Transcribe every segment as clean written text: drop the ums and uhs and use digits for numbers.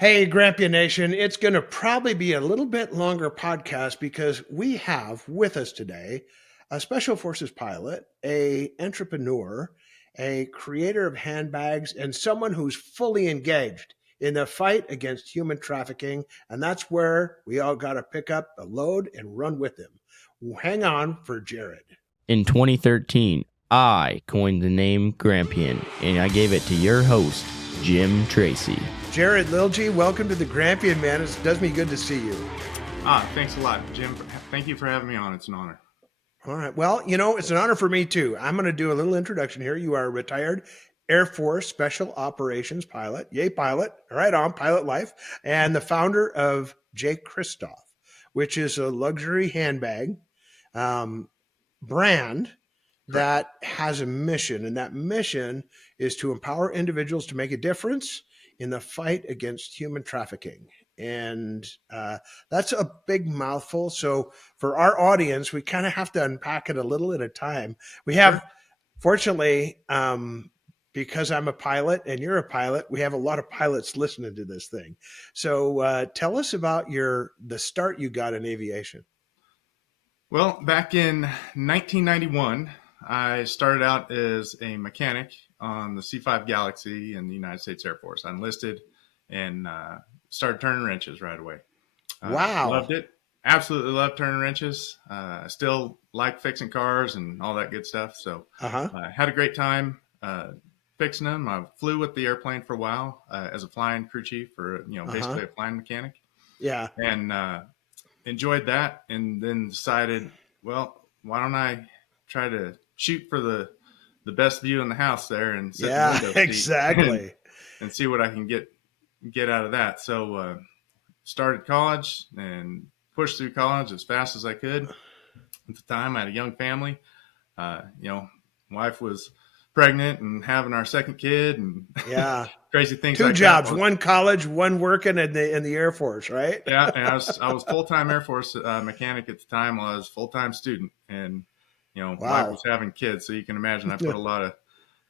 Hey, Grampian Nation, it's going to probably be a little bit longer podcast because we have with us today a Special Forces pilot, a entrepreneur, a creator of handbags, and someone who's fully engaged in the fight against human trafficking. And that's where we all got to pick up a load and run with him. Hang on for Jared. In 2013, I coined the name Grampian, and I gave it to your host, Jim Tracy. Jared Lilje, welcome to the Grampian, man. It does me good to see you. Thanks a lot, Jim. Thank you for having me on. It's an honor. All right. Well, it's an honor for me too. I'm going to do a little introduction here. You are a retired Air Force Special Operations pilot, yay pilot, right on, pilot life, and the founder of Jay Kristoff, which is a luxury handbag brand that has a mission, and that mission is to empower individuals to make a difference in the fight against human trafficking. And that's a big mouthful. So for our audience, we kind of have to unpack it a little at a time. We have, fortunately, because I'm a pilot and you're a pilot, we have a lot of pilots listening to this thing. So tell us about the start you got in aviation. Well, back in 1991, I started out as a mechanic on the C-5 Galaxy in the United States Air Force. I enlisted and started turning wrenches right away. Wow. Loved it. Absolutely loved turning wrenches. I still like fixing cars and all that good stuff. So I had a great time fixing them. I flew with the airplane for a while as a flying crew chief or, basically a flying mechanic. Yeah. And enjoyed that, and then decided, well, why don't I try to shoot for the best view in the house there and sit in the window seat exactly and see what I can get out of that. So started college and pushed through college as fast as I could. At the time, I had a young family. Wife was pregnant and having our second kid, and crazy things. Two like jobs, that. one college, one working in the Air Force, right? Yeah, and I was full-time Air Force mechanic at the time. While I was full-time student, and wife was having kids, so you can imagine I put a lot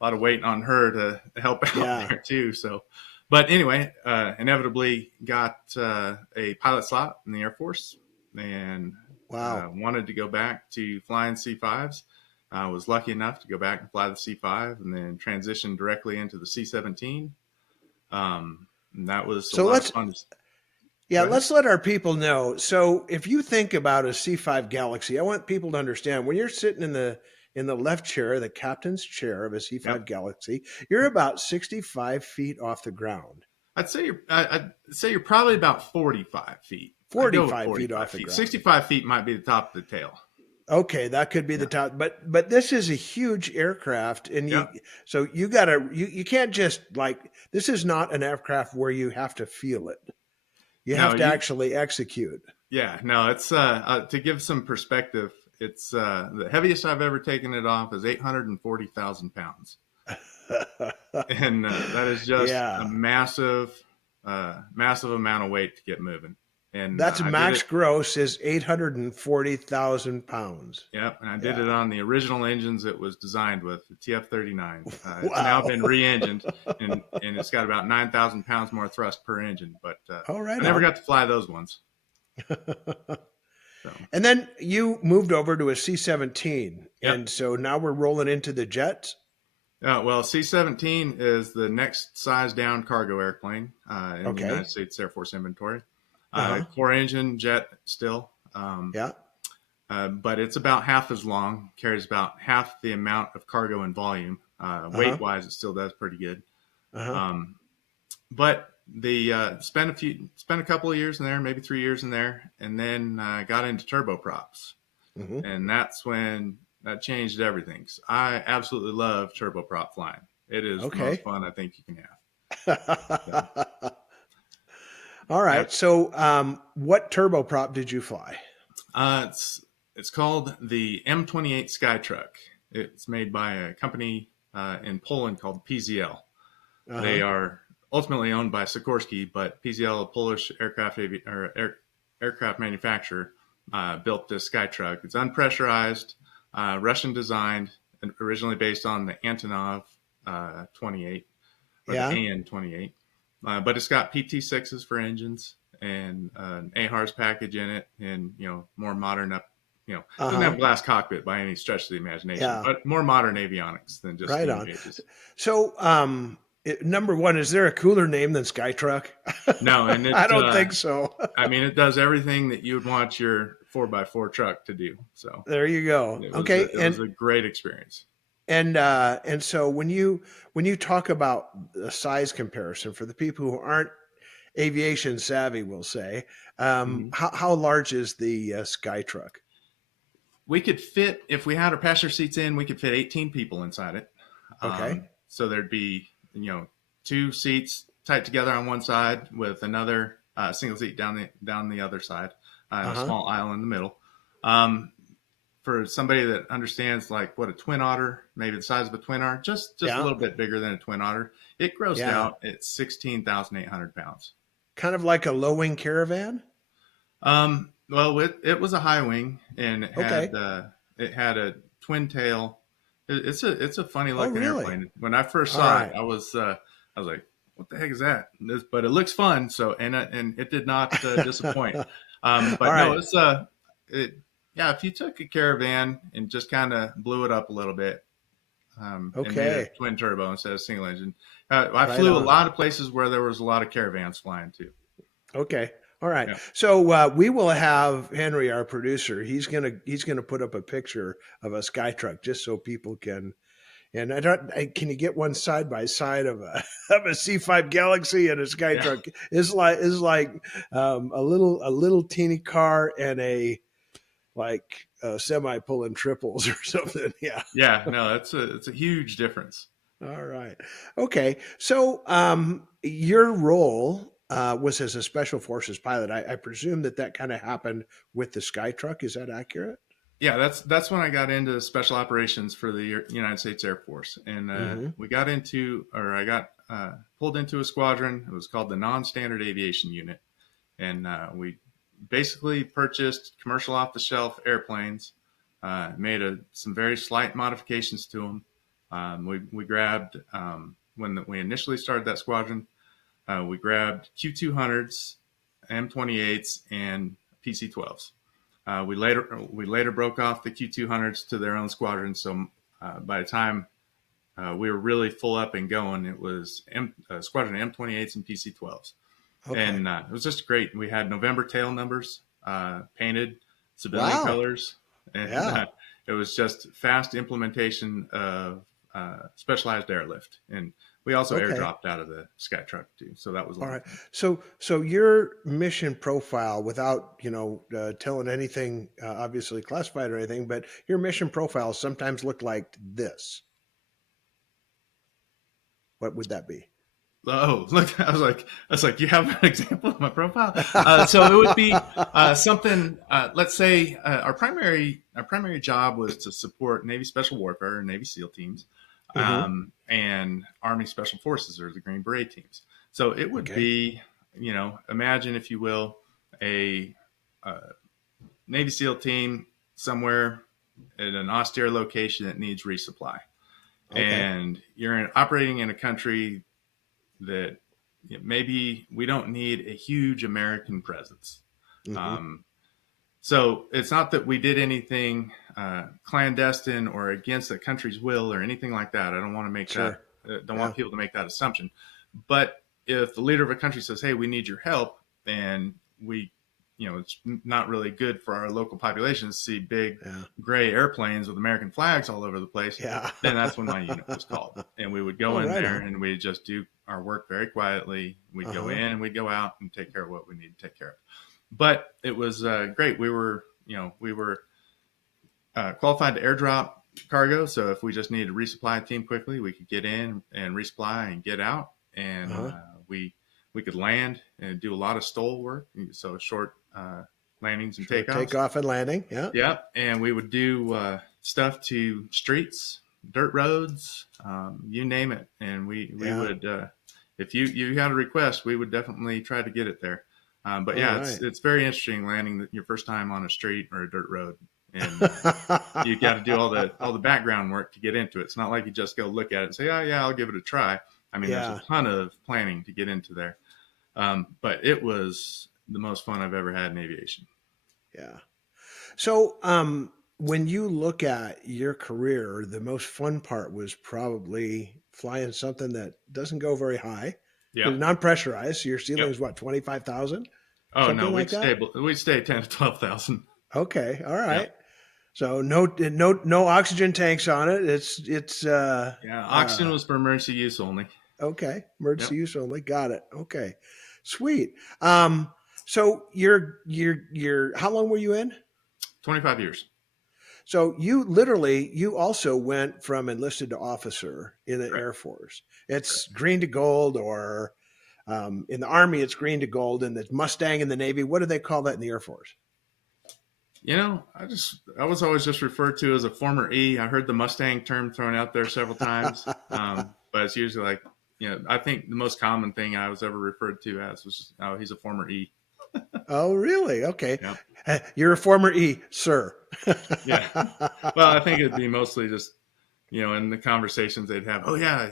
of weight on her to help out there too. So, but anyway, inevitably got a pilot slot in the Air Force, and wanted to go back to flying C-5s. I was lucky enough to go back and fly the C-5, and then transition directly into the C-17. And that was a lot of fun. Yeah, let's let our people know. So if you think about a C-5 Galaxy, I want people to understand when you're sitting in the left chair, the captain's chair of a C-5 Galaxy, you're about 65 feet off the ground. I'd say you're probably about 45 feet. 45 feet off the ground. 65 feet might be the top of the tail. Okay, that could be the top, but this is a huge aircraft, and you can't just this is not an aircraft where you have to feel it. You have to actually execute. Yeah, no, it's to give some perspective. It's the heaviest I've ever taken it off is 840,000 pounds, and that is just a massive amount of weight to get moving. And that's max gross is 840,000 pounds. Yep, and I did it on the original engines it was designed with, the TF-39. It's now been re-engined, and it's got about 9,000 pounds more thrust per engine. But I never got to fly those ones. And then you moved over to a C-17, and so now we're rolling into the jets. Well, C-17 is the next size down cargo airplane in the United States Air Force inventory. 4-engine jet still. But it's about half as long, carries about half the amount of cargo and volume. Weight-wise, it still does pretty good. But they spent a couple of years in there, maybe 3 years in there, and then got into turboprops. And that's when that changed everything. I absolutely love turboprop flying. It is the most fun I think you can have. All right. So what turboprop did you fly? It's called the M28 Skytruck. It's made by a company in Poland called PZL. They are ultimately owned by Sikorsky, but PZL, a Polish aircraft manufacturer, built this Skytruck. It's unpressurized, Russian designed, originally based on the Antonov 28 or the AN 28. but it's got PT6s for engines and an AHRS package in it, and more modern up. It doesn't have a glass cockpit by any stretch of the imagination, Yeah. but more modern avionics than just Right steam on. gauges. So, number one, is there a cooler name than Skytruck? No, and I don't think so. I mean, it does everything that you would want your 4x4 truck to do. So There you go. Okay, it was a great experience. and so when you talk about the size comparison for the people who aren't aviation savvy, we'll say, Mm-hmm. how large is the Skytruck? We could fit, if we had our passenger seats in, we could fit 18 people inside it. Okay. So there'd be, 2 seats tight together on one side with another single seat down the other side, and a small aisle in the middle. For somebody that understands like what a twin otter, maybe the size of a twin otter, just a little bit bigger than a twin otter, it grossed out at 16,800 pounds. Kind of like a low wing caravan. Well, it was a high wing, and Okay. it had a twin tail. It's a funny looking really? airplane. When I first saw it, I was like, "What the heck is that?" But it looks fun. So and it did not disappoint. But no, it's yeah. If you took a caravan and just kind of blew it up a little bit, and made it twin turbo instead of single engine, I flew a lot of places where there was a lot of caravans flying too. Okay. All right. Yeah. So we will have Henry, our producer. He's gonna put up a picture of a Skytruck just so people can. And can you get one side by side of a of a C5 Galaxy and a Skytruck? Yeah. Is like a little teeny car and a semi pulling triples or something. Yeah. Yeah. No, it's a huge difference. All right. Okay. So your role was as a special forces pilot. I presume that kind of happened with the Skytruck. Is that accurate? Yeah, that's when I got into special operations for the United States Air Force, and I got pulled into a squadron. It was called the Non-Standard Aviation Unit, and we basically purchased commercial off-the-shelf airplanes, made some very slight modifications to them. We grabbed when we initially started that squadron, we grabbed Q200s, M28s, and PC12s. We later broke off the Q200s to their own squadron. So by the time we were really full up and going, it was squadron M28s and PC12s. Okay. And it was just great. We had November tail numbers painted, civilian colors, and it was just fast implementation of specialized airlift. And we also airdropped out of the Skytruck too, so that was all right. So your mission profile, without telling anything, obviously classified or anything, but your mission profile sometimes looked like this. What would that be? Oh, look! I was like, you have an example of my profile. So it would be something. Let's say our primary job was to support Navy Special Warfare and Navy SEAL teams. And Army Special Forces or the Green Beret teams. So it would be, imagine, if you will, a Navy SEAL team somewhere at an austere location that needs resupply. And you're operating in a country that maybe we don't need a huge American presence. So it's not that we did anything clandestine or against the country's will or anything like that. I don't want to make that. Don't want people to make that assumption. But if the leader of a country says, "Hey, we need your help," and it's not really good for our local population to see big gray airplanes with American flags all over the place. Then that's when my unit was called, and we would go in there and we'd just do our work very quietly. We'd go in and we'd go out and take care of what we need to take care of. But it was great. We were qualified to airdrop cargo. So if we just needed to resupply a team quickly, we could get in and resupply and get out. And we could land and do a lot of STOL work. So short landings and takeoffs. Takeoff and landing. Yeah. Yeah. And we would do stuff to streets, dirt roads, you name it. And we would, if you had a request, we would definitely try to get it there. But it's very interesting landing your first time on a street or a dirt road, and you got to do all the background work to get into it. It's not like you just go look at it and say, "Oh yeah, I'll give it a try." I mean, there's a Yeah. ton of planning to get into there. But it was the most fun I've ever had in aviation. Yeah. So, when you look at your career, the most fun part was probably flying something that doesn't go very high Yep. because non-pressurized. So your ceiling Yep. is what, 25,000, Oh no, something like that. we'd stay 10 to 12,000. Okay, all Yep. right. So no oxygen tanks on it. It's Yeah. Oxygen was for emergency use only. okay, emergency Yep. use only. Got it. Okay, sweet. So you're how long were you in? 25 years. So you also went from enlisted to officer in the Correct. Air Force. It's Correct. green to gold, or in the Army, it's green to gold, and the Mustang in the Navy. What do they call that in the Air Force? I was always just referred to as a former E. I heard the Mustang term thrown out there several times, but it's usually like, I think the most common thing I was ever referred to as was just, oh, he's a former E. Oh, really? Okay. Yeah. You're a former E, sir. Yeah. Well, I think it'd be mostly just, in the conversations they'd have, oh yeah,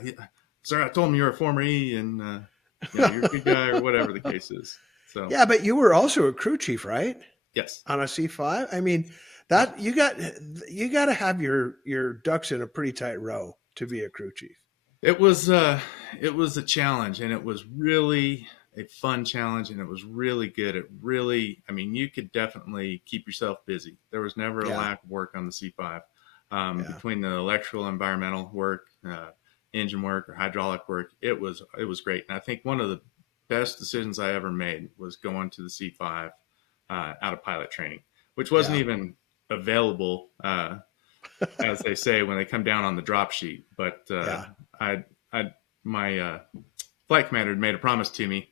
sir, I told him you're a former E, and you're a good guy, or whatever the case is. So Yeah, but you were also a crew chief, right? yes. On a C5. I mean, Yep. that you got to have your ducks in a pretty tight row to be a crew chief. It was a challenge, and it was really a fun challenge, and it was really good. I mean, you could definitely keep yourself busy. There was never a Yeah, lack of work on the C5. yeah, Between the electrical, environmental work, engine work, or hydraulic work, it was great. And I think one of the best decisions I ever made was going to the C5 out of pilot training, which wasn't yeah, even available, as they say, when they come down on the drop sheet. But yeah. I, my flight commander had made a promise to me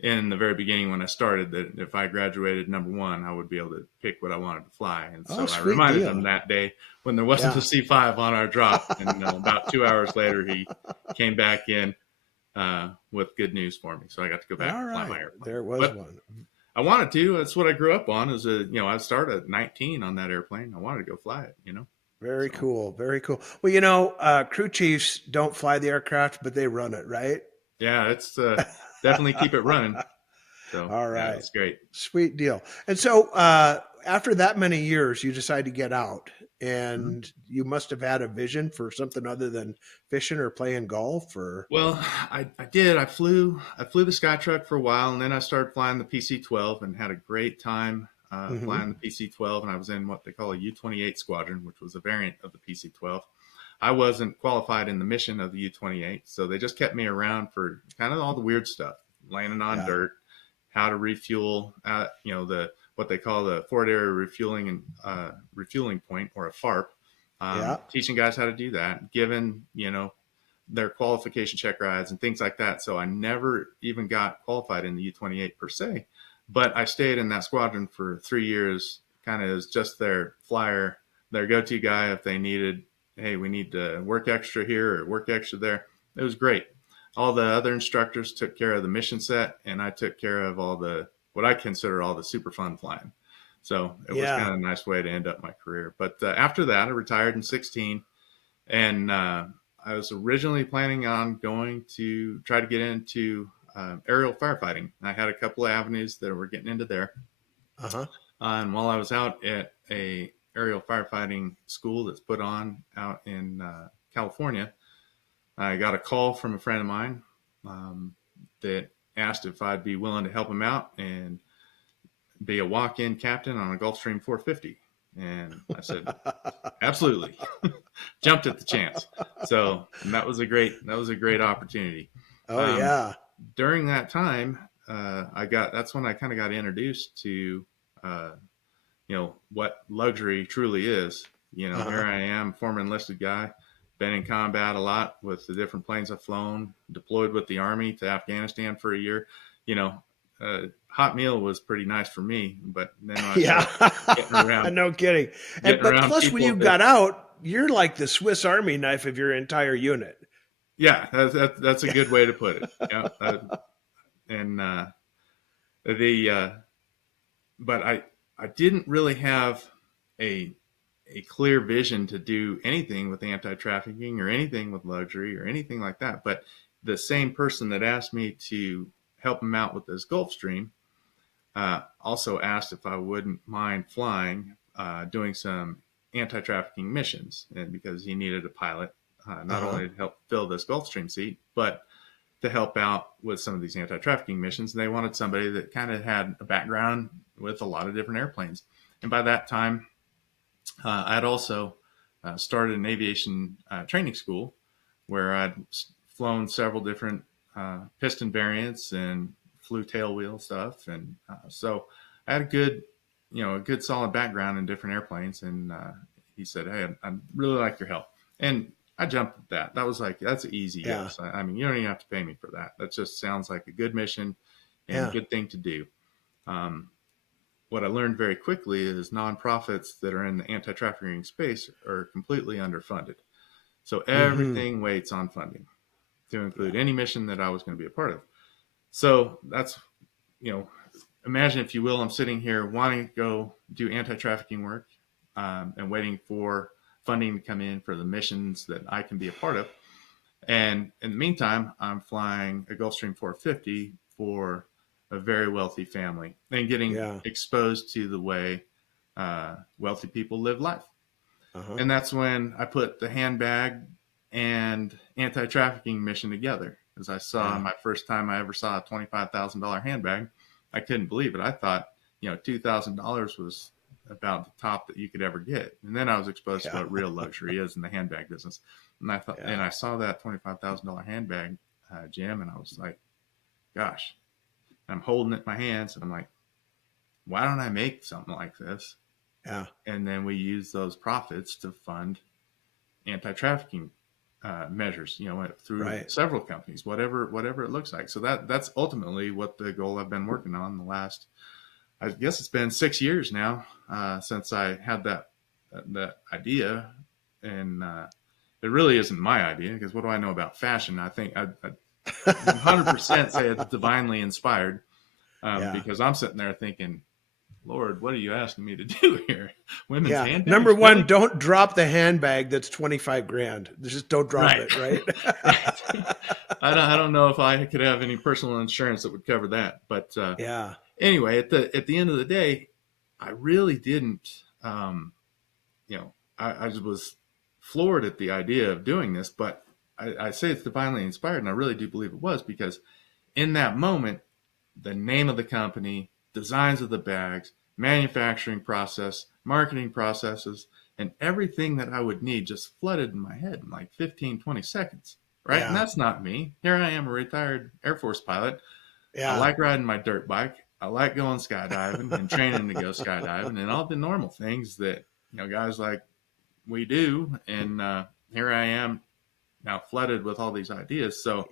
in the very beginning when I started that if I graduated number one, I would be able to pick what I wanted to fly. And Oh, so I sweet reminded deal. him that day when there wasn't a Yeah. C5 on our drop. And about 2 hours later, he came back in with good news for me. So I got to go back All and fly my right. airplane. There was But one. I wanted to. That's what I grew up on. I started at 19 on that airplane. I wanted to go fly it. Very So cool. Very cool. Well, crew chiefs don't fly the aircraft, but they run it, right? yeah, it's definitely keep it running. So All yeah, it right. was great. Sweet deal. And so after that many years, you decide to get out, Mhm. and you must have had a vision for something other than fishing or playing golf or. Well, I did. I flew the Skytruck for a while, and then I started flying the PC-12 and had a great time Mhm. flying the PC-12. And I was in what they call a U-28 squadron, which was a variant of the PC-12. I wasn't qualified in the mission of the U-28, so they just kept me around for kind of all the weird stuff, landing on Yeah. dirt, how to refuel, the what they call the forward area refueling and refueling point, or a FARP. Yeah. Teaching guys how to do that, given their qualification check rides and things like that. So I never even got qualified in the U-28 per se, but I stayed in that squadron for 3 years, kind of as just their flyer, their go-to guy if they needed, hey, we need to work extra here or work extra there. It was great. All the other instructors took care of the mission set, and I took care of all the what I consider all the super fun flying. So it was kind Yeah. of a nice way to end up my career. But after that, I retired in 16, and I was originally planning on going to try to get into aerial firefighting. I had a couple of avenues that were getting into there, Uh huh. and while I was out at a aerial firefighting school that's put on out in California, I got a call from a friend of mine that asked if I'd be willing to help him out and be a walk-in captain on a Gulfstream 450. And I said, absolutely. Jumped at the chance. So, and that was a great opportunity. Oh Um, yeah. During that time, that's when I kind of got introduced to, what luxury truly is. Uh Here huh. I am, former enlisted guy, been in combat a lot with the different planes I've flown, deployed with the Army to Afghanistan for a year. You know, Hot meal was pretty nice for me, but then when I Yeah. start getting around, No kidding. And getting but around plus, when people you that, got out, you're like the Swiss Army knife of your entire unit. yeah, that's a good way to put it. Yeah, and the but I didn't really have a clear vision to do anything with anti-trafficking or anything with luxury or anything like that. But the same person that asked me to help him out with this Gulfstream also asked if I wouldn't mind flying, doing some anti-trafficking missions, and because he needed a pilot, not only to help fill this Gulfstream seat, but to help out with some of these anti-trafficking missions. And they wanted somebody that kind of had a background with a lot of different airplanes. And by that time, I had also started an aviation training school where I'd flown several different piston variants and flew tailwheel stuff. And so I had a good solid background in different airplanes. And he said, "Hey, I'd really like your help." And I jumped at that. That was like, that's an easy yes. I mean, you don't even have to pay me for that. That just sounds like a good mission and good thing to do. What I learned very quickly is nonprofits that are in the anti-trafficking space are completely underfunded. So everything waits on funding to include any mission that I was going to be a part of. So that's, imagine, if you will, I'm sitting here wanting to go do anti-trafficking work and waiting for funding to come in for the missions that I can be a part of. And in the meantime, I'm flying a Gulfstream 450 for a very wealthy family and getting exposed to the way wealthy people live life. And that's when I put the handbag and anti-trafficking mission together. As I saw my first time I ever saw a $25,000 handbag, I couldn't believe it. I thought, $2,000 was about the top that you could ever get. And then I was exposed to what real luxury is in the handbag business. And I thought, and I saw that $25,000 handbag, Jim, and I was like, gosh, I'm holding it in my hands, and I'm like, why don't I make something like this? Yeah. And then we use those profits to fund anti-trafficking measures, through several companies, whatever it looks like. So that's ultimately what the goal I've been working on the last, I guess it's been 6 years now since I had that idea. And it really isn't my idea, because what do I know about fashion? I think I'd 100% say it's divinely inspired, because I'm sitting there thinking, Lord, what are you asking me to do here? Women's handbags? Number one, really? Don't drop the handbag that's $25,000. Just don't drop it, right? Right. I don't know if I could have any personal insurance that would cover that. But anyway, at the end of the day, I really didn't, I was floored at the idea of doing this, but I say it's divinely inspired, and I really do believe it was, because in that moment, the name of the company, designs of the bags, manufacturing process, marketing processes, and everything that I would need just flooded in my head in like 15, 20 seconds, right? Yeah. And that's not me. Here I am, a retired Air Force pilot. Yeah. I like riding my dirt bike. I like going skydiving and training to go skydiving and all the normal things that, guys like we do. And here I am now flooded with all these ideas. So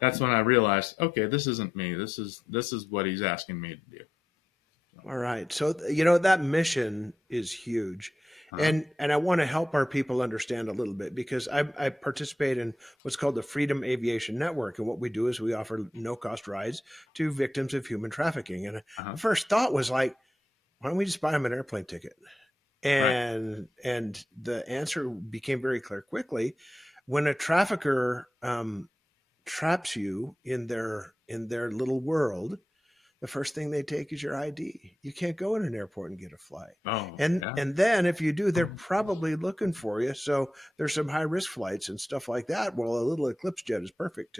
that's when I realized, okay, this isn't me. This is what he's asking me to do. All right. So, that mission is huge. And I want to help our people understand a little bit, because I participate in what's called the Freedom Aviation Network. And what we do is we offer no-cost rides to victims of human trafficking. And the first thought was like, why don't we just buy them an airplane ticket? And the answer became very clear quickly. When a trafficker traps you in their little world, the first thing they take is your ID. You can't go in an airport and get a flight. And then if you do, they're probably looking for you. So there's some high risk flights and stuff like that. Well, a little Eclipse jet is perfect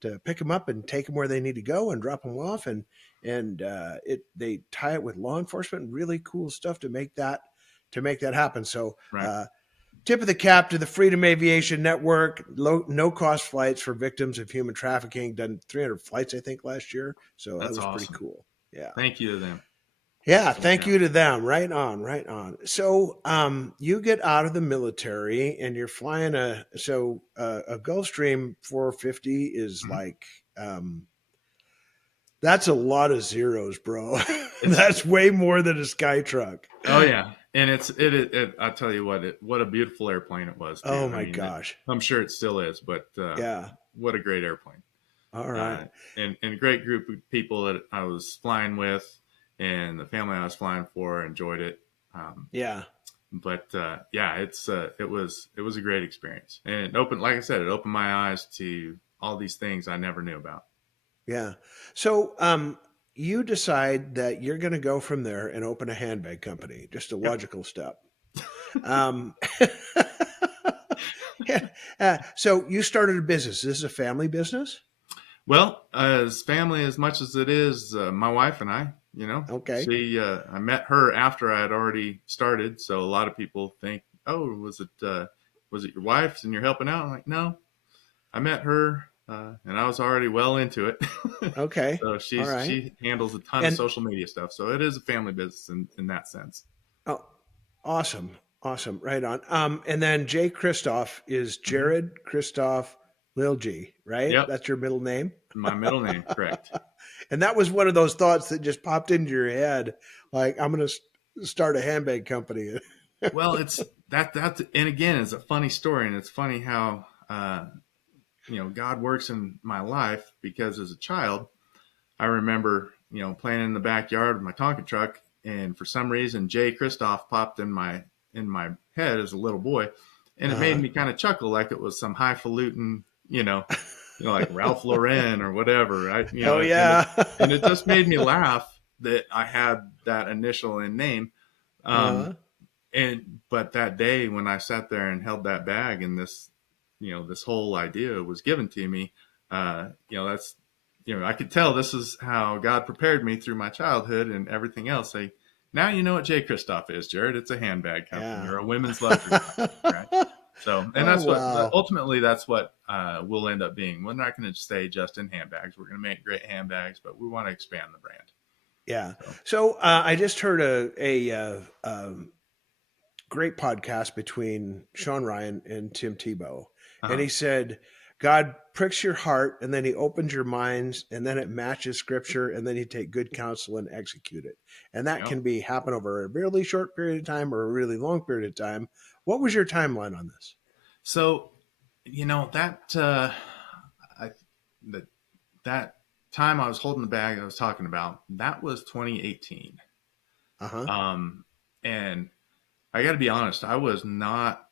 to pick them up and take them where they need to go and drop them off. And they tie it with law enforcement. Really cool stuff to make that happen. So tip of the cap to the Freedom Aviation Network. No-cost flights for victims of human trafficking. Done 300 flights, I think, last year. So that was awesome. Pretty cool. Yeah. Thank you to them. Yeah, thank you to them. Right on. So you get out of the military and you're flying a Gulfstream 450 is like that's a lot of zeros, bro. That's way more than a sky truck. Oh yeah. And I'll tell you what a beautiful airplane it was. Too. Oh my gosh. I'm sure it still is, but what a great airplane. All right. And a great group of people that I was flying with, and the family I was flying for enjoyed it. But it was a great experience, and it opened, like I said, it opened my eyes to all these things I never knew about. Yeah. So, you decide that you're going to go from there and open a handbag company. Just a Yep. logical step. Um, so you started a business. This is a family business. Well, as family as much as it is, my wife and I, Okay. I met her after I had already started. So a lot of people think, oh, was it your wife's and you're helping out? I'm like, no, I met her, and I was already well into it. Okay. So All right. she handles a ton of And social media stuff. So it is a family business in that sense. oh, awesome. Awesome. Right on. And then Jay Kristoff is Hmm. Jared Kristoff Lilje, right? Yep, That's your middle name. my middle name, correct. And that was one of those thoughts that just popped into your head, like I'm going to start a handbag company. Well, it's that's and again, it's a funny story, and it's funny how God works in my life because as a child, I remember playing in the backyard with my Tonka truck, and for some reason Jay Kristoff popped in my head as a little boy, and it made Uh-huh. me kind of chuckle like it was some highfalutin, like Ralph Lauren or whatever, right? Hell yeah. And it just made me laugh that I had that initial in name. Um, Uh-huh. but that day when I sat there and held that bag and this whole idea was given to me, that's, I could tell this is how God prepared me through my childhood and everything else. Now you know what Jay Kristoff is, Jared. It's a handbag company Yeah. or a women's luxury company, right? So, and Oh, that's what wow. ultimately that's what we'll end up being. We're not going to stay just in handbags. We're going to make great handbags, but we want to expand the brand. Yeah. So, So I just heard a great podcast between Sean Ryan and Tim Tebow. And uh-huh. he said, God pricks your heart and then he opens your minds and then it matches scripture and then you take good counsel and execute it. And that Yep. can be happen over a really short period of time or a really long period of time. What was your timeline on this? So, that I that that time I was holding the bag I was talking about, that was 2018. Uh-huh. And I got to be honest, I was not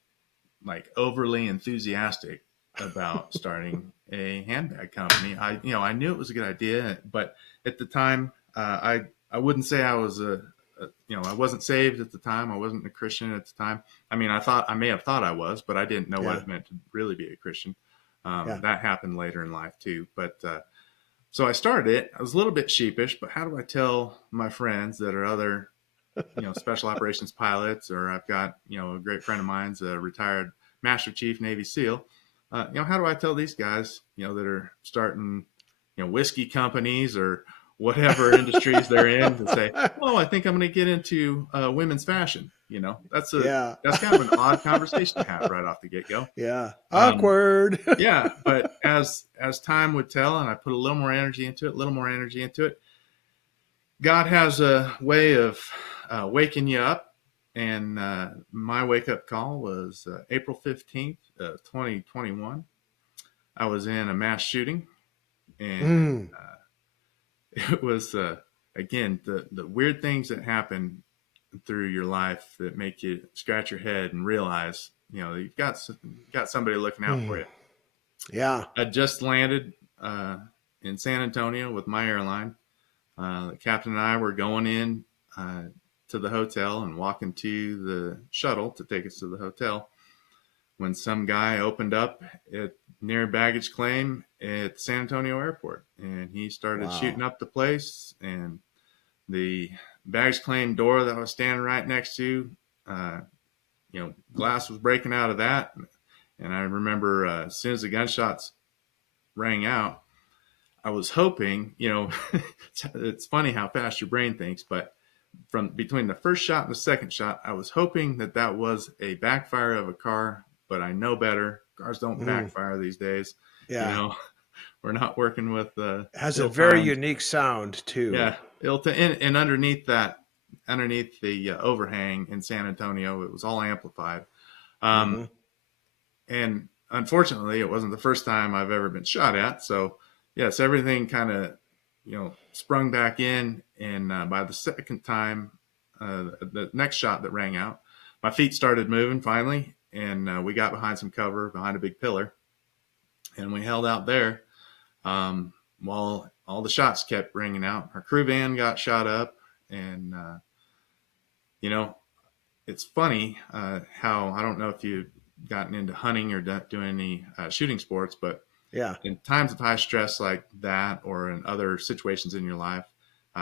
like overly enthusiastic about starting a handbag company. I knew it was a good idea, but at the time, I wouldn't say I was I wasn't saved at the time. I wasn't a Christian at the time. I mean, I may have thought I was, but I didn't know what Yeah. it meant to really be a Christian. Yeah. That happened later in life too. But so I started it. I was a little bit sheepish, but how do I tell my friends that are other special operations pilots, or I've got, a great friend of mine's a retired Master Chief Navy SEAL. How do I tell these guys, that are starting, whiskey companies or whatever industries they're in to say, oh, I think I'm going to get into women's fashion. Yeah. That's kind of an odd conversation to have right off the get go. Yeah. Um, Awkward. yeah, but as time would tell, and I put a little more energy into it, God has a way of waking you up. And my wake up call was April 15th, 2021. I was in a mass shooting, and Mm. it was, again, the weird things that happen through your life that make you scratch your head and realize, you've got somebody looking out for Mm. you. Yeah. I just landed in San Antonio with my airline. The captain and I were going in to the hotel and walking to the shuttle to take us to the hotel when some guy opened up at near baggage claim at the San Antonio airport, and he started Wow. shooting up the place. And the baggage claim door that I was standing right next to, uh, glass was breaking out of that. And I remember as soon as the gunshots rang out, I was hoping, it's funny how fast your brain thinks, but from between the first shot and the second shot, I was hoping that was a backfire of a car, but I know better. Cars don't Mm. backfire these days. You Yeah. know, we're not working with Has a very ill-timed. unique sound too. Yeah, and underneath the overhang in San Antonio, it was all amplified. Um, Hmm. and unfortunately, it wasn't the first time I've ever been shot at. So yes, everything kind of sprung back in, and by the second time, the next shot that rang out, my feet started moving finally, and we got behind some cover behind a big pillar, And we held out there while all the shots kept ringing out. Our crew van got shot up, and you know, it's funny how, I don't know if you've gotten into hunting or doing any shooting sports, but Yeah. in times of high stress like that, or in other situations in your life,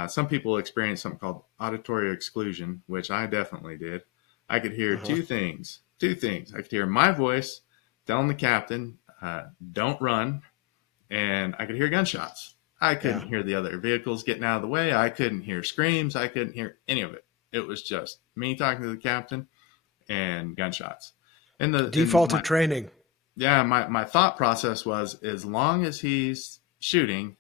some people experience something called auditory exclusion, which I definitely did. I could hear Uh-huh. two things. I could hear my voice telling the captain, don't run, and I could hear gunshots. I couldn't Yeah. hear the other vehicles getting out of the way. I couldn't hear screams. I couldn't hear any of it. It was just me talking to the captain and gunshots. And Defaulted my training. yeah, my thought process was, as long as he's shooting,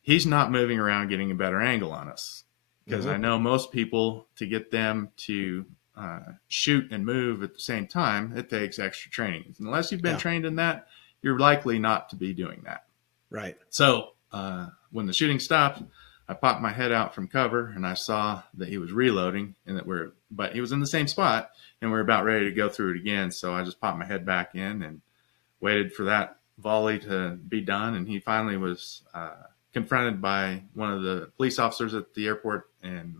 he's not moving around getting a better angle on us. Because Mm-hmm. I know most people, to get them to shoot and move at the same time, it takes extra training. Unless you've been Yeah. trained in that, you're likely not to be doing that. Right. So when the shooting stopped, I popped my head out from cover, and I saw that he was reloading, and but he was in the same spot, and we are about ready to go through it again. So I just popped my head back in and waited for that volley to be done. And he finally was confronted by one of the police officers at the airport, and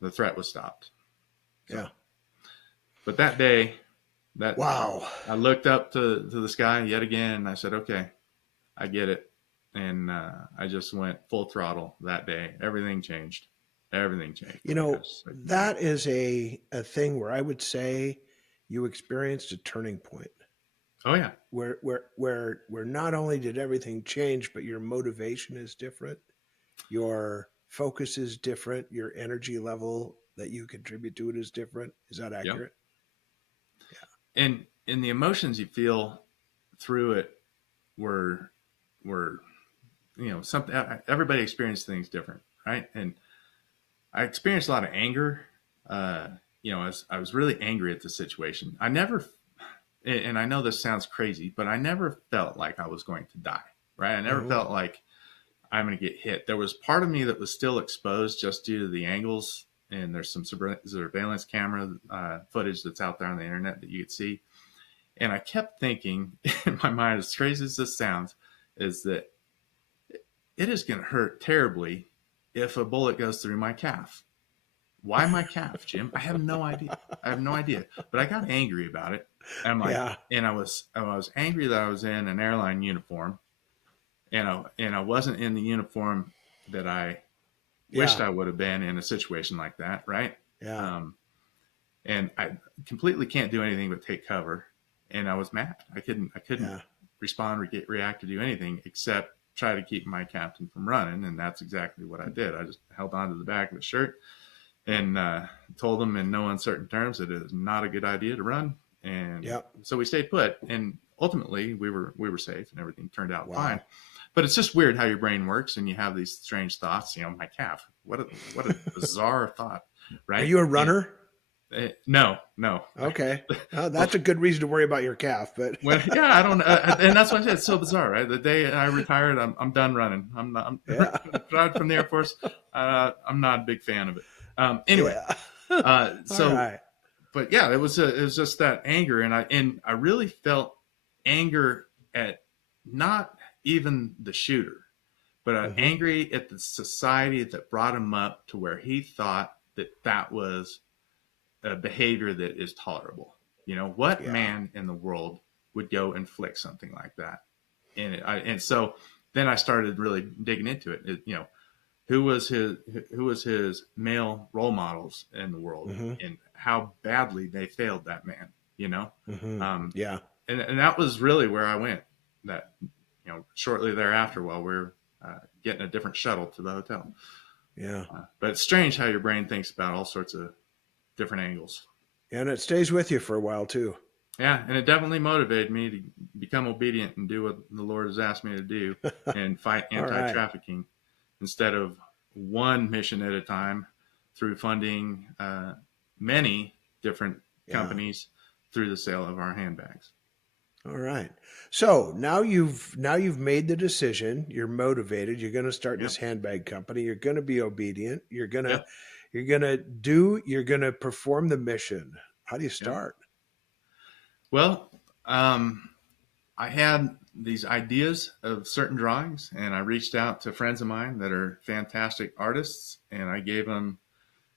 the threat was stopped. So, Yeah. but that day, Wow. I looked up to the sky yet again, and I said, okay, I get it. And I just went full throttle that day. Everything changed. Everything changed. You Like, I know, was like, that is a thing where I would say you experienced a turning point oh yeah, where not only did everything change, but your motivation is different, your focus is different, your energy level that you contribute to it is different. Is that yep. accurate? And the emotions you feel through it were something. Everybody experienced things different, right? And I experienced a lot of anger. Uh, I was really angry at the situation. I never, and I know this sounds crazy, but I never felt like I was going to die, right? I never Mm-hmm. felt like I'm going to get hit. There was part of me that was still exposed just due to the angles, and there's some surveillance camera footage that's out there on the internet that you could see. And I kept thinking in my mind, as crazy as this sounds, is that it is going to hurt terribly if a bullet goes through my calf. Why my calf, Jim? I have no idea. I have no idea. But I got angry about it. And I'm like, Yeah. and I was angry that I was in an airline uniform, and I wasn't in the uniform that I wished Yeah. I would have been in a situation like that, right? Yeah. Um, and I completely can't do anything but take cover. And I was mad. I couldn't Yeah. respond or react to do anything except try to keep my captain from running. And that's exactly what I did. I just held on to the back of the shirt and told him in no uncertain terms that it is not a good idea to run. And Yeah. so we stayed put. And ultimately, we were safe, and everything turned out fine. Wow. But it's just weird how your brain works, and you have these strange thoughts. My calf. What a bizarre thought, right? Are you a runner? No. Okay. Well, that's a good reason to worry about your calf, but Yeah, I don't. And that's why I said it's so bizarre, right? The day I retired, I'm done running. I'm yeah. retired from the Air Force. I'm not a big fan of it. Anyway, Yeah. All so right. but yeah, it was just that anger, and I really felt anger at not even the shooter, but Mm-hmm. angry at the society that brought him up to where he thought that was a behavior that is tolerable. What Yeah. man in the world would go inflict something like that? And so then I started really digging into it. Who was his male role models in the world, Mm-hmm. and how badly they failed that man. Mm-hmm. Um, Yeah. and that was really where I went. That shortly thereafter, while we're getting a different shuttle to the hotel. Yeah. But it's strange how your brain thinks about all sorts of different angles. And it stays with you for a while too. Yeah, and it definitely motivated me to become obedient and do what the Lord has asked me to do, and fight All right. anti-trafficking instead of one mission at a time, through funding many different Yeah. companies through the sale of our handbags. All right. So now you've made the decision. You're motivated. You're going to start Yep. this handbag company. You're going to be obedient. You're going to Yep. you're going to perform the mission. How do you Yep. start? Well, um, I had these ideas of certain drawings, and I reached out to friends of mine that are fantastic artists, and I gave them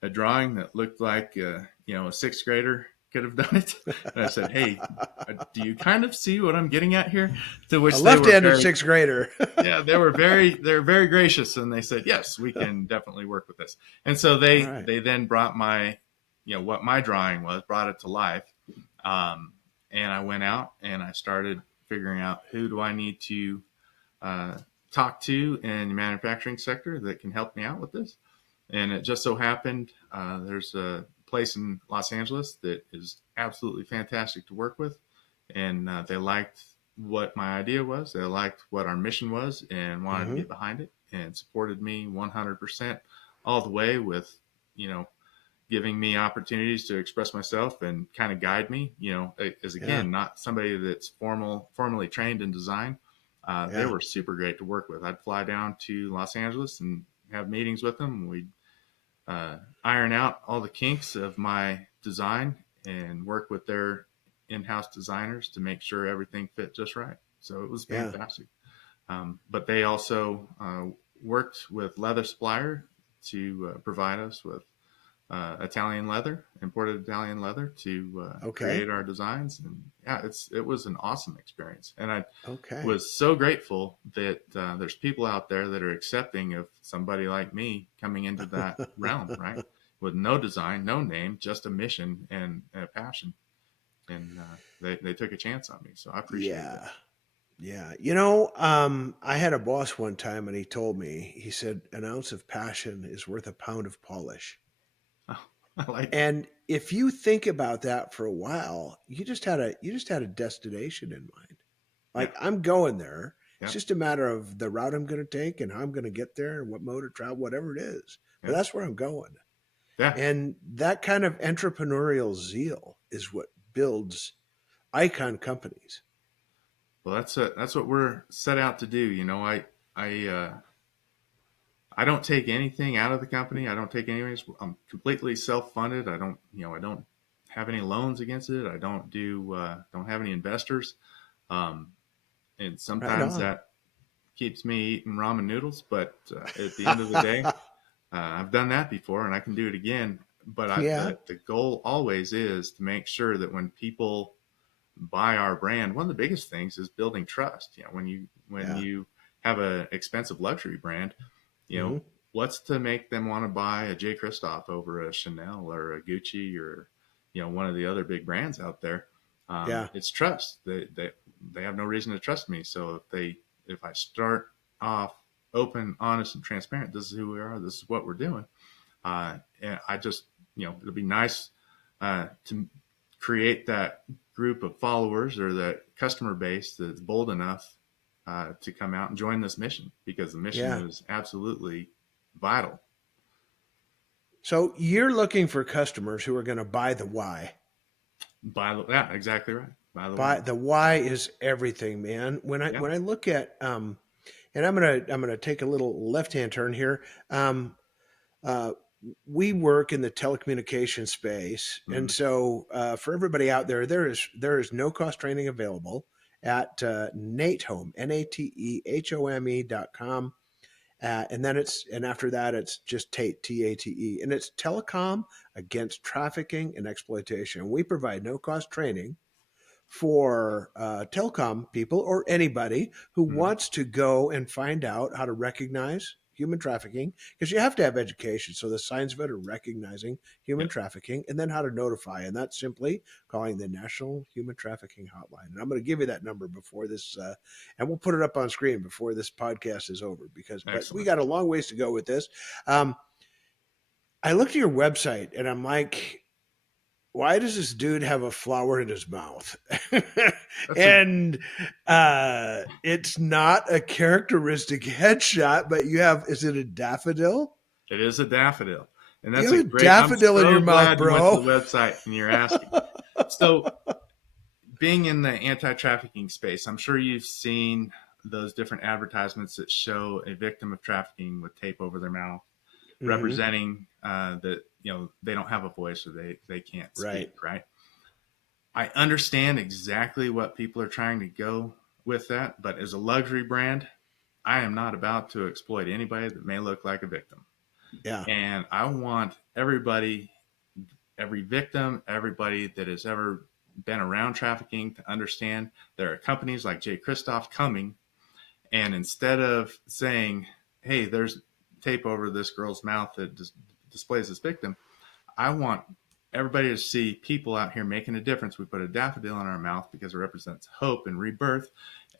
a drawing that looked like a sixth grader could have done it. And I said, "Hey, do you kind of see what I'm getting at here?" To A which they were left-handed very, sixth grader. yeah, they're very gracious, and they said, "Yes, we can definitely work with this." And so All they right. they then brought what my drawing was, brought it to life, um, and I went out and I started figuring out who do I need to uh, talk to in the manufacturing sector that can help me out with this. And it just so happened there's a place in Los Angeles that is absolutely fantastic to work with, and they liked what my idea was. They liked what our mission was and wanted to Mm-hmm. get behind it and supported me 100% all the way with, you know, giving me opportunities to express myself and kind of guide me, as Yeah. again, not somebody that's formally trained in design. They Yeah. were super great to work with. I'd fly down to Los Angeles and have meetings with them. We'd iron out all the kinks of my design and work with their in-house designers to make sure everything fit just right. So it was Yeah. fantastic. But they also worked with leather supplier to provide us with Italian leather, imported Italian leather to Okay. create our designs. And yeah, it was an awesome experience. And I Okay. was so grateful that there's people out there that are accepting of somebody like me coming into that realm, right? With no design, no name, just a mission and a passion. And they took a chance on me. So I appreciate that. Yeah. Yeah. I had a boss one time and he told me, he said, an ounce of passion is worth a pound of polish. Oh, I like that. And if you think about that for a while, you just had a destination in mind. Yeah. Like I'm going there. It's Yeah. just a matter of the route I'm going to take and how I'm going to get there and what mode of travel, whatever it is. But Yeah. that's where I'm going. Yeah. And that kind of entrepreneurial zeal is what builds icon companies. Well, that's what we're set out to do. I I don't take anything out of the company. I don't take any. I'm completely self-funded. I don't have any loans against it. I don't have any investors. Um, and Right sometimes on. that keeps me eating ramen noodles. But at the end of the day, I've done that before, and I can do it again. But Yeah. the goal always is to make sure that when people buy our brand, one of the biggest things is building trust. When Yeah. you have an expensive luxury brand, you Hmm. know, what's to make them want to buy a Jay Kristoff over a Chanel or a Gucci or, one of the other big brands out there? Yeah. It's trust. They have no reason to trust me. So if I start off open, honest, and transparent, this is who we are. This is what we're doing. And I just, it'll be nice to create that group of followers or that customer base that's bold enough to come out and join this mission, because the mission Yeah. is absolutely vital. So you're looking for customers who are going to buy the why. Yeah, exactly right. By the way, Buy the why is everything, man. When I yeah, when I look at and I'm gonna take a little left hand turn here. Uh, we work in the telecommunication space, and mm-hmm. so for everybody out there, there is no cost training available at natehome natehome.com. And after that, it's just Tate, Tate, and it's telecom against trafficking and exploitation. We provide no cost training for telecom people or anybody who Mm-hmm. wants to go and find out how to recognize human trafficking, because you have to have education. So the signs of it are recognizing human Yep, trafficking and then how to notify. And that's simply calling the National Human Trafficking Hotline. And I'm going to give you that number before this, and we'll put it up on screen before this podcast is over, but we excellent. got a long ways to go with this. Um, I looked at your website and I'm like, why does this dude have a flower in his mouth? That's a And it's not a characteristic headshot, but is it a daffodil? It is a daffodil, and You that's a have a great. I'm daffodil in your so mouth, glad you went to the bro. website and you're asking. So, being in the anti-trafficking space, I'm sure you've seen those different advertisements that show a victim of trafficking with tape over their mouth, Hmm. representing that they don't have a voice or they can't Right. speak. Right. I understand exactly what people are trying to go with that. But as a luxury brand, I am not about to exploit anybody that may look like a victim. Yeah. And I want everybody, every victim, everybody that has ever been around trafficking to understand there are companies like Jay Kristoff coming. And instead of saying, hey, there's tape over this girl's mouth that displays this victim, I want everybody to see people out here making a difference. We put a daffodil in our mouth because it represents hope and rebirth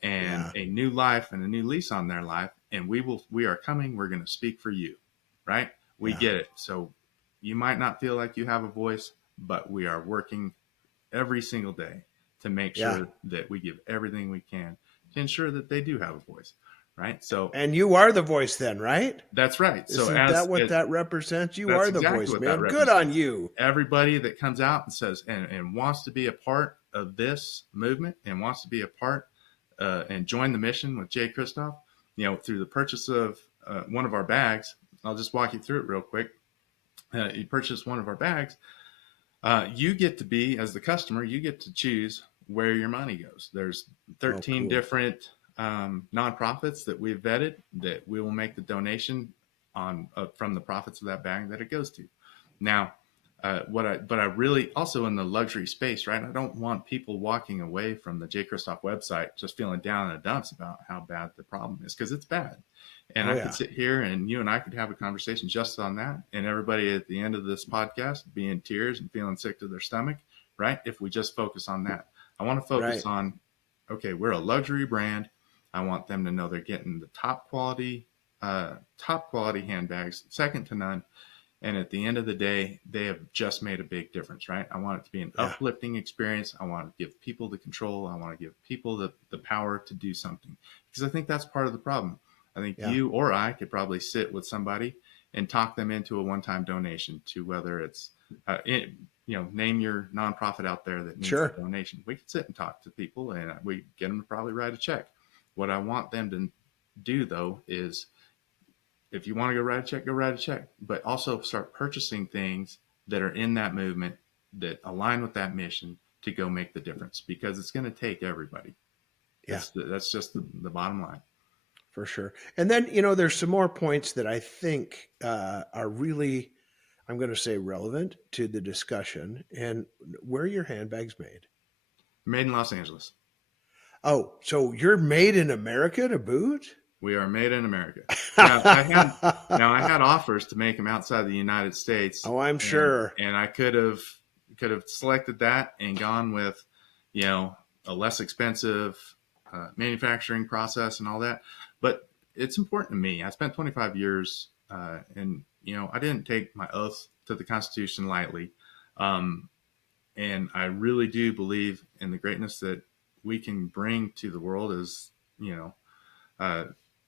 and a new life and a new lease on their life. And we are coming. We're going to speak for you, right? We get it. So you might not feel like you have a voice, but we are working every single day to make sure that we give everything we can to ensure that they do have a voice, right? So, and you are the voice then, right? That's right. So isn't that what that represents? You that's are the exactly voice, what man. that Good represents. on you. Everybody that comes out and says and wants to be a part of this movement and wants to be a part and join the mission with Jay Kristoff, through the purchase of one of our bags. I'll just walk you through it real quick. You purchase one of our bags. You get to be, as the customer, you get to choose where your money goes. There's 13 different nonprofits that we've vetted that we will make the donation on from the profits of that bag that it goes to. Now, but I really also in the luxury space, right? I don't want people walking away from the Jay Kristoff website just feeling down in the dumps about how bad the problem is, because it's bad. And I could sit here and you and I could have a conversation just on that. And everybody at the end of this podcast be in tears and feeling sick to their stomach, right? If we just focus on that. I want to focus on, okay, we're a luxury brand. I want them to know they're getting the top quality handbags, second to none. And at the end of the day, they have just made a big difference, right? I want it to be an uplifting experience. I want to give people the control. I want to give people the power to do something, because I think that's part of the problem. I think you or I could probably sit with somebody and talk them into a one-time donation to whether it's, name your nonprofit out there that needs a donation. We could sit and talk to people and we get them to probably write a check. What I want them to do, though, is if you want to go write a check, but also start purchasing things that are in that movement that align with that mission to go make the difference, because it's going to take everybody. That's just the bottom line. For sure. And then, there's some more points that I think are really, I'm going to say, relevant to the discussion. And where are your handbags made? Made in Los Angeles. Oh, so you're made in America to boot? We are made in America. Now I had offers to make them outside the United States. Oh, I'm sure. And I could have selected that and gone with, a less expensive manufacturing process and all that. But it's important to me. I spent 25 years, and I didn't take my oath to the Constitution lightly, and I really do believe in the greatness that we can bring to the world as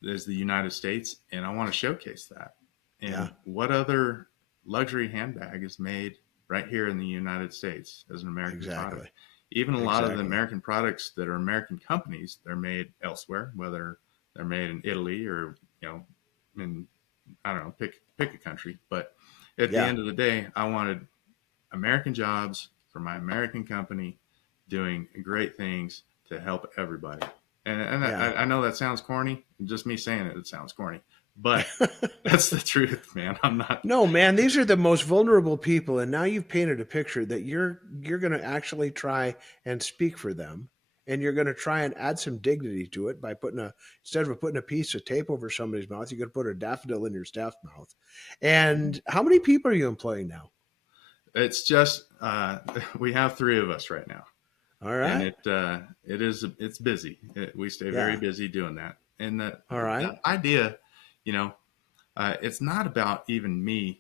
as the United States, and I want to showcase that. And what other luxury handbag is made right here in the United States as an American product? Even a lot of the American products that are American companies, they're made elsewhere, whether they're made in Italy or, in, I don't know, pick a country. But at the end of the day, I wanted American jobs for my American company doing great things to help everybody. And I know that sounds corny. Just me saying it sounds corny. But that's the truth, man. I'm not. No, man, these are the most vulnerable people. And now you've painted a picture that you're going to actually try and speak for them. And you're going to try and add some dignity to it by instead of putting a piece of tape over somebody's mouth, you're going to put a daffodil in your staff's mouth. And how many people are you employing now? It's just, we have 3 of us right now. All right. And it's busy. We stay very busy doing that. And the idea, it's not about even me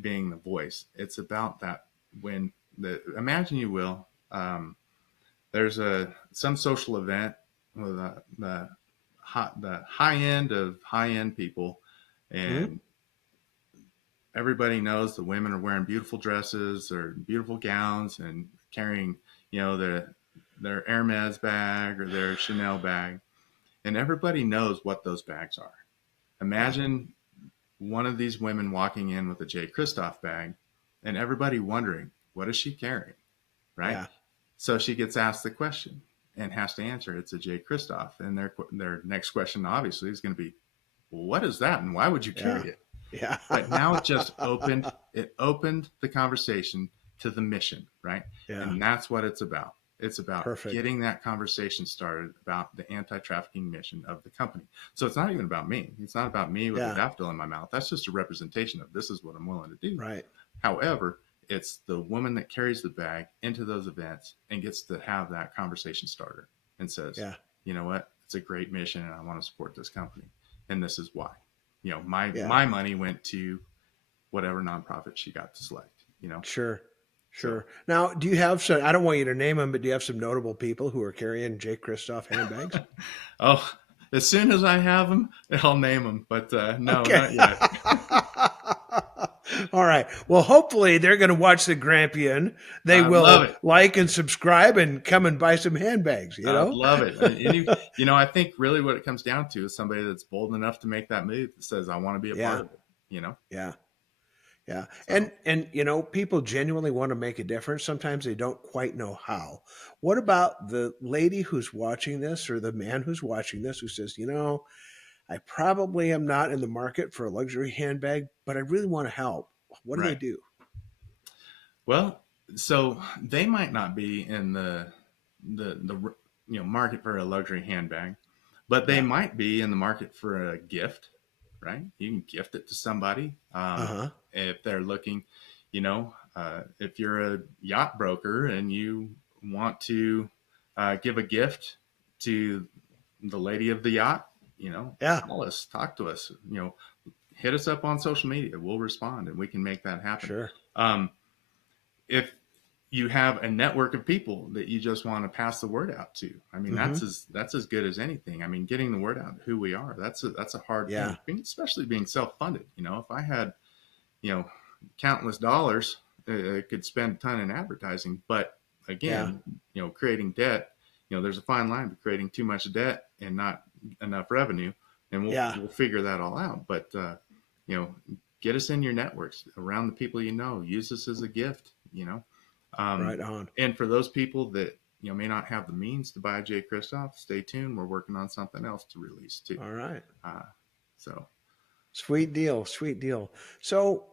being the voice. It's about that imagine you will, there's some social event with the high end of high end people, and everybody knows the women are wearing beautiful dresses or beautiful gowns and carrying, their Hermes bag or their Chanel bag, and everybody knows what those bags are. Imagine one of these women walking in with a Jay Kristoff bag, and everybody wondering, what is she carrying, right? So she gets asked the question, and has to answer. It's a Jay Kristoff, and their next question obviously is going to be, well, what is that, and why would you carry it? Yeah. But now it just opened the conversation to the mission, right? Yeah. And that's what it's about. It's about Perfect. getting that conversation started about the anti-trafficking mission of the company. So it's not even about me. It's not about me with a daffodil in my mouth. That's just a representation of this is what I'm willing to do. Right. However, it's the woman that carries the bag into those events and gets to have that conversation starter and says, you know what, it's a great mission and I want to support this company. And this is why. You know, my money went to whatever nonprofit she got to select, you know? Sure. Sure. So, now, do you have some, I don't want you to name them, but do you have some notable people who are carrying Jay Kristoff handbags? Oh, as soon as I have them, I'll name them, but no, not yet. All right. Well, hopefully they're going to watch the Grampian. They will like and subscribe and come and buy some handbags. You know, I'd love it. And you know, I think really what it comes down to is somebody that's bold enough to make that move that says, I want to be a part of it, you know? Yeah. Yeah. So. And, you know, people genuinely want to make a difference. Sometimes they don't quite know how. What about the lady who's watching this or the man who's watching this who says, you know, I probably am not in the market for a luxury handbag, but I really want to help. What do they do? Well, so they might not be in the you know, market for a luxury handbag, but they might be in the market for a gift, right? You can gift it to somebody. If they're looking, you know, if you're a yacht broker and you want to give a gift to the lady of the yacht, you know, call us, talk to us, you know, hit us up on social media. We'll respond and we can make that happen. Sure. If you have a network of people that you just want to pass the word out to, I mean, that's as good as anything. I mean, getting the word out who we are, that's a hard thing, especially being self-funded. You know, if I had, you know, countless dollars, I could spend a ton in advertising, but again, you know, creating debt, you know, there's a fine line between creating too much debt and not enough revenue, and we'll figure that all out. But you know, get us in your networks around the people you know. Use this as a gift, you know. Right on. And for those people that, you know, may not have the means to buy Jay Kristoff, stay tuned. We're working on something else to release too. All right. So. Sweet deal. Sweet deal. So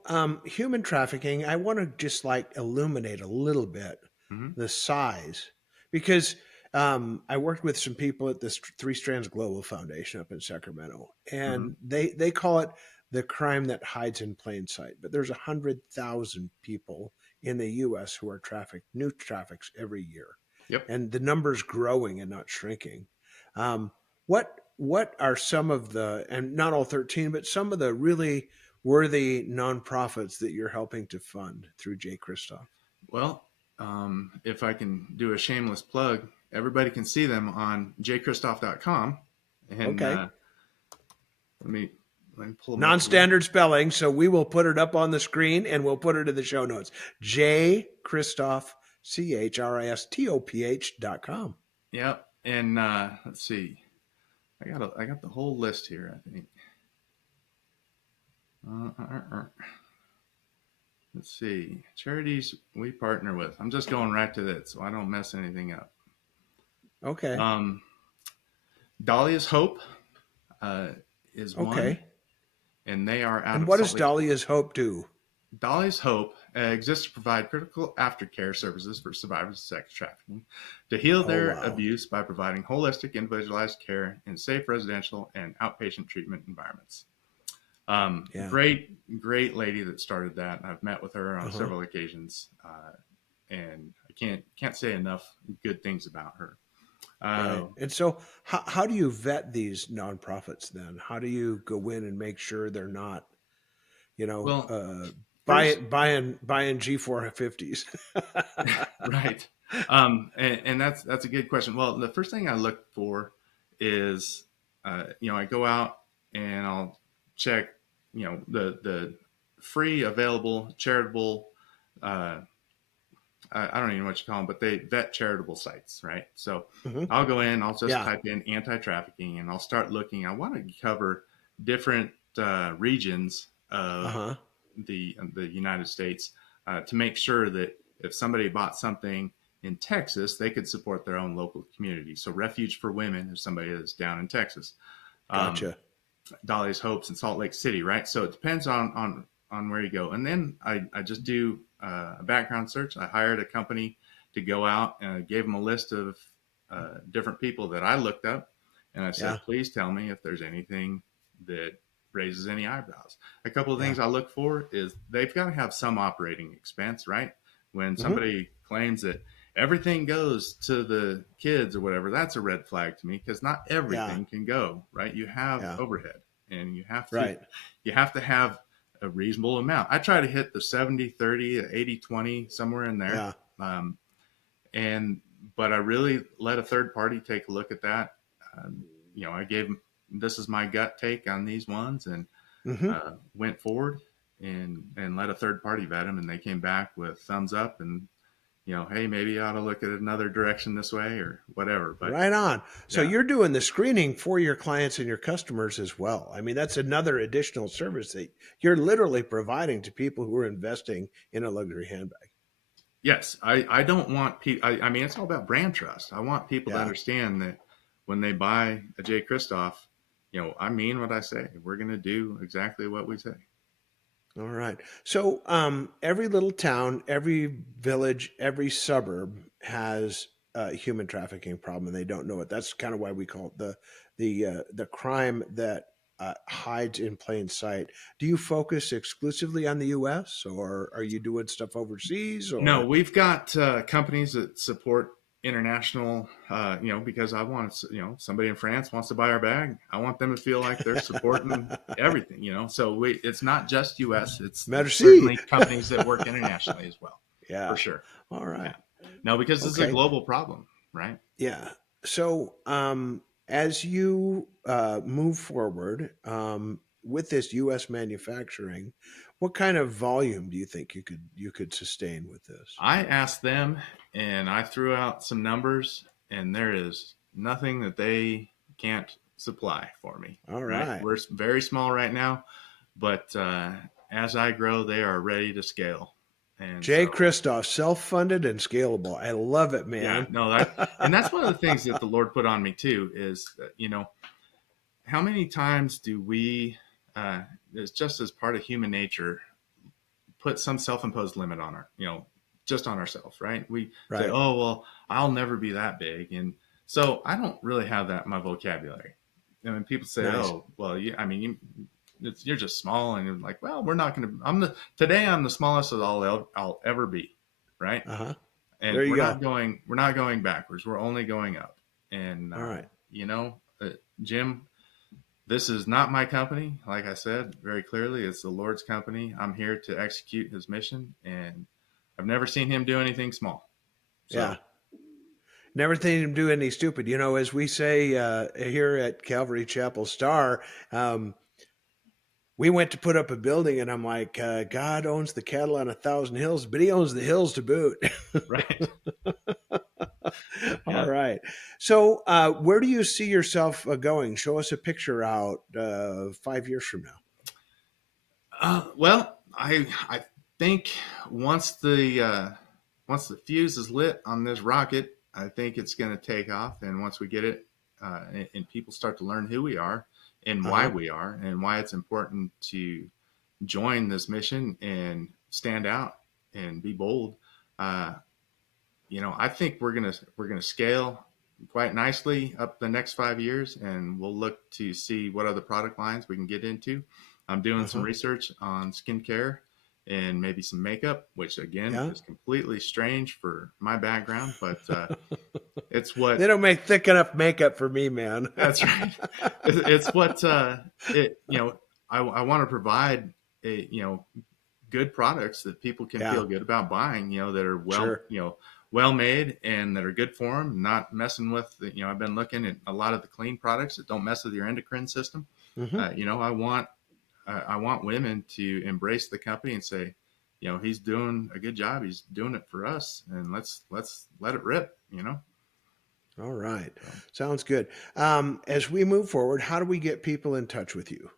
human trafficking, I want to just like illuminate a little bit the size, because I worked with some people at this Three Strands Global Foundation up in Sacramento, and they call it the crime that hides in plain sight. But there's 100,000 people in the U.S. who are new traffics every year. Yep. And the number's growing and not shrinking. What are some of the, and not all 13, but some of the really worthy nonprofits that you're helping to fund through Jay Kristoff? Well, if I can do a shameless plug, everybody can see them on jkristoff.com. And let me pull them non-standard spelling, so we will put it up on the screen and we'll put it in the show notes. Jay Kristoff, CHRISTOPH.com. Yep. And let's see. I got the whole list here, I think. Let's see. Charities we partner with. I'm just going right to this so I don't mess anything up. Okay. Dahlia's Hope is one. And they are out of And what does Dahlia's Hope do? Dahlia's Hope exists to provide critical aftercare services for survivors of sex trafficking to heal their abuse by providing holistic, individualized care in safe residential and outpatient treatment environments. Great lady that started that. I've met with her on several occasions, and I can't say enough good things about her. Right. And so how do you vet these nonprofits then? How do you go in and make sure they're not, you know, buying G450s? Right. And that's a good question. Well, the first thing I look for is, you know, I go out and I'll check, you know, the free available charitable, I don't even know what you call them, but they vet charitable sites, right? So I'll go in, I'll just type in anti-trafficking, and I'll start looking. I want to cover different regions of the United States to make sure that if somebody bought something in Texas, they could support their own local community. So Refuge for Women, if somebody is down in Texas, Gotcha. Dolly's Hopes in Salt Lake City, right? So it depends on where you go. And then I just do a background search. I hired a company to go out and gave them a list of different people that I looked up, and I Yeah. said, please tell me if there's anything that raises any eyebrows. A couple of Yeah. things I look for is they've got to have some operating expense, right? When Mm-hmm. somebody claims that everything goes to the kids or whatever, that's a red flag to me, because not Yeah. everything can go, right? You have Yeah. overhead, and Right. you have to have a reasonable amount. I try to hit the 70-30, 80-20, somewhere in there. Yeah. Um, and but I really let a third party take a look at that. I gave them, this is my gut take on these ones, and Mm-hmm. went forward and let a third party vet them, and they came back with thumbs up, and hey, maybe I ought to look at another direction this way or whatever. But Right on. So yeah, you're doing the screening for your clients and your customers as well. I mean, that's another additional service that you're literally providing to people who are investing in a luxury handbag. yes, I don't want people. I mean, it's all about brand trust. I want people to Yeah. understand that when they buy a Jay Kristoff, I mean what I say. We're going to do exactly what we say. All right. So every little town, every village, every suburb has a human trafficking problem, and they don't know it. That's kind of why we call it the crime that hides in plain sight. Do you focus exclusively on the U.S. or are you doing stuff overseas? No, Or we've got companies that support international, because I want, somebody in France wants to buy our bag. I want them to feel like they're supporting everything, So it's not just US, it's Merci. certainly companies that work internationally as well, for Yeah. sure. All Yeah. right. No, because this is a Okay. global problem, right? Yeah. So, as you move forward with this U.S. manufacturing, what kind of volume do you think you could sustain with this? I asked them and I threw out some numbers, and there is nothing that they can't supply for me, All right? right, We're very small right now, but as I grow, they are ready to scale. And Jay so, Kristoff, self-funded and scalable. I love it, yeah, man. no, and that's one of the things that the Lord put on me too is, how many times do we, uh, it's just as part of human nature, put some self-imposed limit on just on ourselves, right? We say, Right. oh, well, I'll never be that big. And so I don't really have that in my vocabulary. And when people say, Nice. oh, well, you're just small, and you're like, well, we're not going to, today I'm the smallest that I'll ever be. Right. Uh huh. And There you go. we're not going backwards. We're only going up. And, All right. you know, Jim, this is not my company. Like I said very clearly, it's the Lord's company. I'm here to execute his mission, and I've never seen him do anything small. Yeah. So, Never seen him do anything stupid. As we say here at Calvary Chapel Star, we went to put up a building, and I'm like, God owns the cattle on 1,000 hills, but he owns the hills to boot. right. All Yeah. right. So, where do you see yourself going? Show us a picture out 5 years from now. Well, I think once the fuse is lit on this rocket, I think it's going to take off. And once we get it, and people start to learn who we are and Uh why huh. we are and why it's important to join this mission and stand out and be bold. Uh, I think we're gonna scale quite nicely up the next 5 years, and we'll look to see what other product lines we can get into. I'm doing Uh some huh. research on skincare and maybe some makeup, which again Yeah. is completely strange for my background, but it's They what don't make thick enough makeup for me, man. that's right. It's what it. I want to provide good products that people can Yeah. feel good about buying, that are Sure. well made and that are good for them, not messing with I've been looking at a lot of the clean products that don't mess with your endocrine system. Hmm. I want women to embrace the company and say, he's doing a good job. He's doing it for us, and let's let it rip. All right. So, Sounds good. As we move forward, how do we get people in touch with you?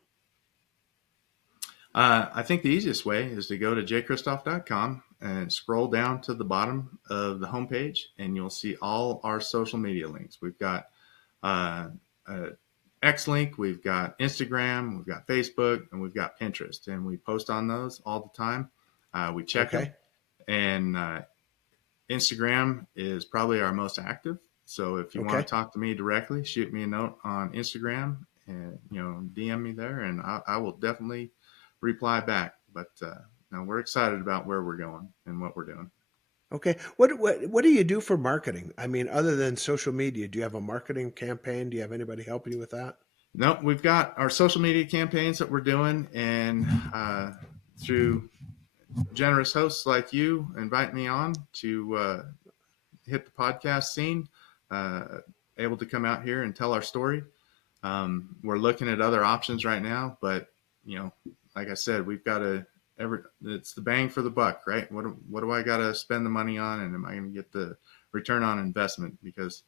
I think the easiest way is to go to jaykristoff.com and scroll down to the bottom of the homepage, and you'll see all our social media links. We've got uh, a X link, we've got Instagram, we've got Facebook, and we've got Pinterest, and we post on those all the time. We check them, Okay. and Instagram is probably our most active. So if you want Okay. to talk to me directly, shoot me a note on Instagram and DM me there, and I will definitely reply back. But we're excited about where we're going and what we're doing. Okay. What do you do for marketing? I mean, other than social media, do you have a marketing campaign? Do you have anybody helping you with that? No, we've got our social media campaigns that we're doing, and through generous hosts like you invite me on to hit the podcast scene, uh, able to come out here and tell our story. We're looking at other options right now, but like I said, we've got to it's the bang for the buck, right? What do I got to spend the money on, and am I going to get the return on investment? Because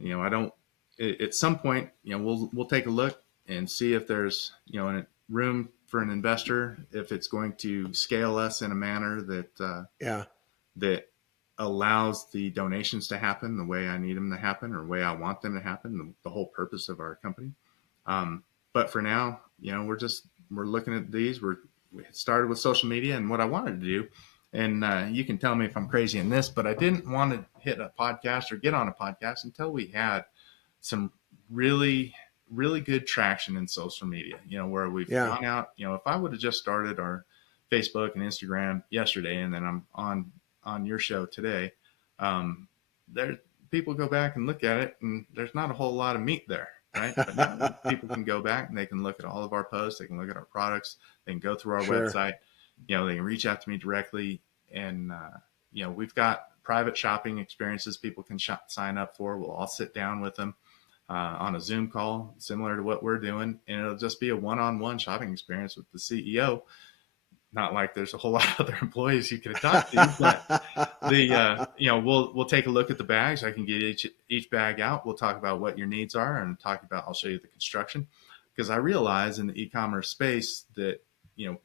I don't. At some point, we'll take a look and see if there's a room for an investor, if it's going to scale us in a manner Yeah. that allows the donations to happen the way I need them to happen or the way I want them to happen, the whole purpose of our company. Um, but for now, we're looking at these. We started with social media, and what I wanted to do, and you can tell me if I'm crazy in this, but I didn't want to hit a podcast or get on a podcast until we had some really really good traction in social media. Where we've Yeah. gone out. If I would have just started our Facebook and Instagram yesterday, and then I'm on your show today, um, there people go back and look at it, and there's not a whole lot of meat there, right? But now people can go back and they can look at all of our posts, they can look at our products, they can go through our Sure. website, they can reach out to me directly, and we've got private shopping experiences people can sign up for. We'll all sit down with them on a Zoom call, similar to what we're doing, and it'll just be a one-on-one shopping experience with the CEO. Not like there's a whole lot of other employees you could talk to, but we'll take a look at the bags. I can get each bag out. We'll talk about what your needs are, and I'll show you the construction, because I realize in the e-commerce space that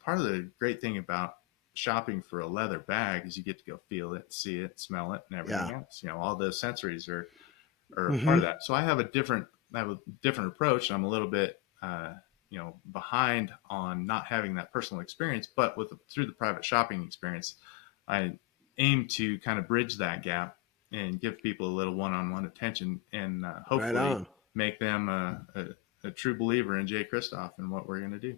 part of the great thing about shopping for a leather bag is you get to go feel it, see it, smell it, and everything Yeah. else. All the sensories are a part Hmm. of that. So I have a different approach. I'm a little bit behind on not having that personal experience, but through the private shopping experience, I aim to kind of bridge that gap and give people a little one-on-one attention, and Right hopefully on. make them a true believer in Jay Kristoff and what we're going to do.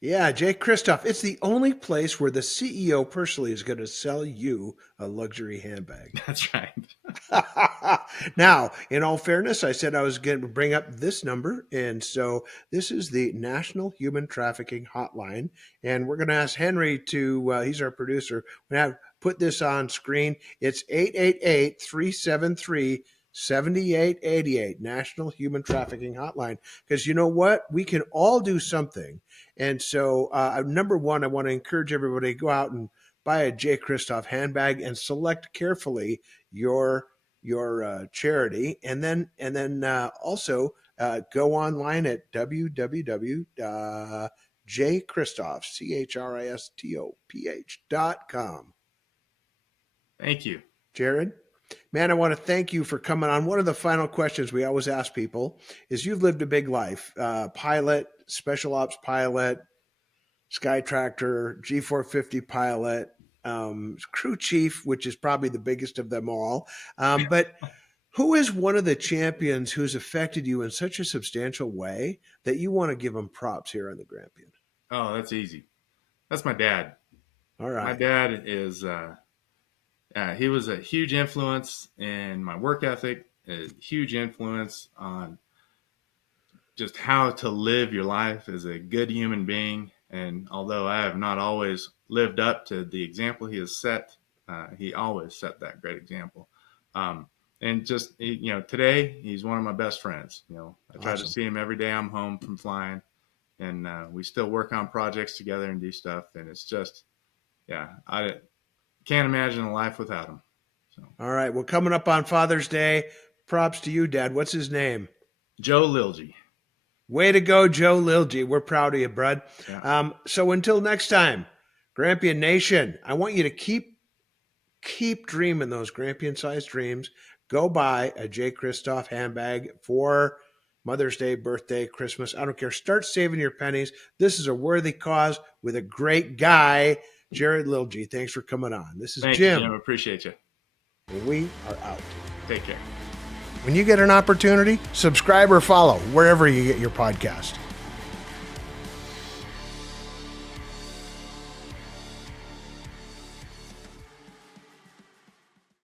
Yeah, Jay Kristoff. It's the only place where the CEO personally is going to sell you a luxury handbag. That's right. Now, in all fairness, I said I was going to bring up this number. And so this is the National Human Trafficking Hotline. And we're going to ask Henry he's our producer, we're going to put this on screen. It's 888 373 7888, National Human Trafficking Hotline. Because you know what? We can all do something. And so, number one, I want to encourage everybody to go out and buy a Jay Kristoff handbag and select carefully your charity, and then also go online at www.jkristoph.com. Thank you. Jared, man, I want to thank you for coming on. One of the final questions we always ask people is: you've lived a big life, pilot, special ops pilot, Sky Tractor, G450 pilot, crew chief, which is probably the biggest of them all. But who is one of the champions who's affected you in such a substantial way that you want to give them props here on the Grampian? Oh, that's easy. That's my dad. All My right. dad is he was a huge influence in my work ethic, a huge influence on just how to live your life as a good human being. And although I have not always lived up to the example he has set, he always set that great example. Um, and just, today he's one of my best friends. I try to Awesome. see him every day I'm home from flying, and we still work on projects together and do stuff. And it's just, yeah, I can't imagine a life without him. So, All right. Well, coming up on Father's Day, props to you, Dad. What's his name? Joe Lilje. Way to go, Joe Lilje. We're proud of you, bud. Yeah. So until next time, Grampian Nation, I want you to keep dreaming those Grampian-sized dreams. Go buy a Jay Kristoff handbag for Mother's Day, birthday, Christmas. I don't care. Start saving your pennies. This is a worthy cause with a great guy, Jared Lilje. Thanks for coming on. This is Thank Jim. you, Jim. Appreciate you. And we are out. Take care. When you get an opportunity, subscribe or follow wherever you get your podcast.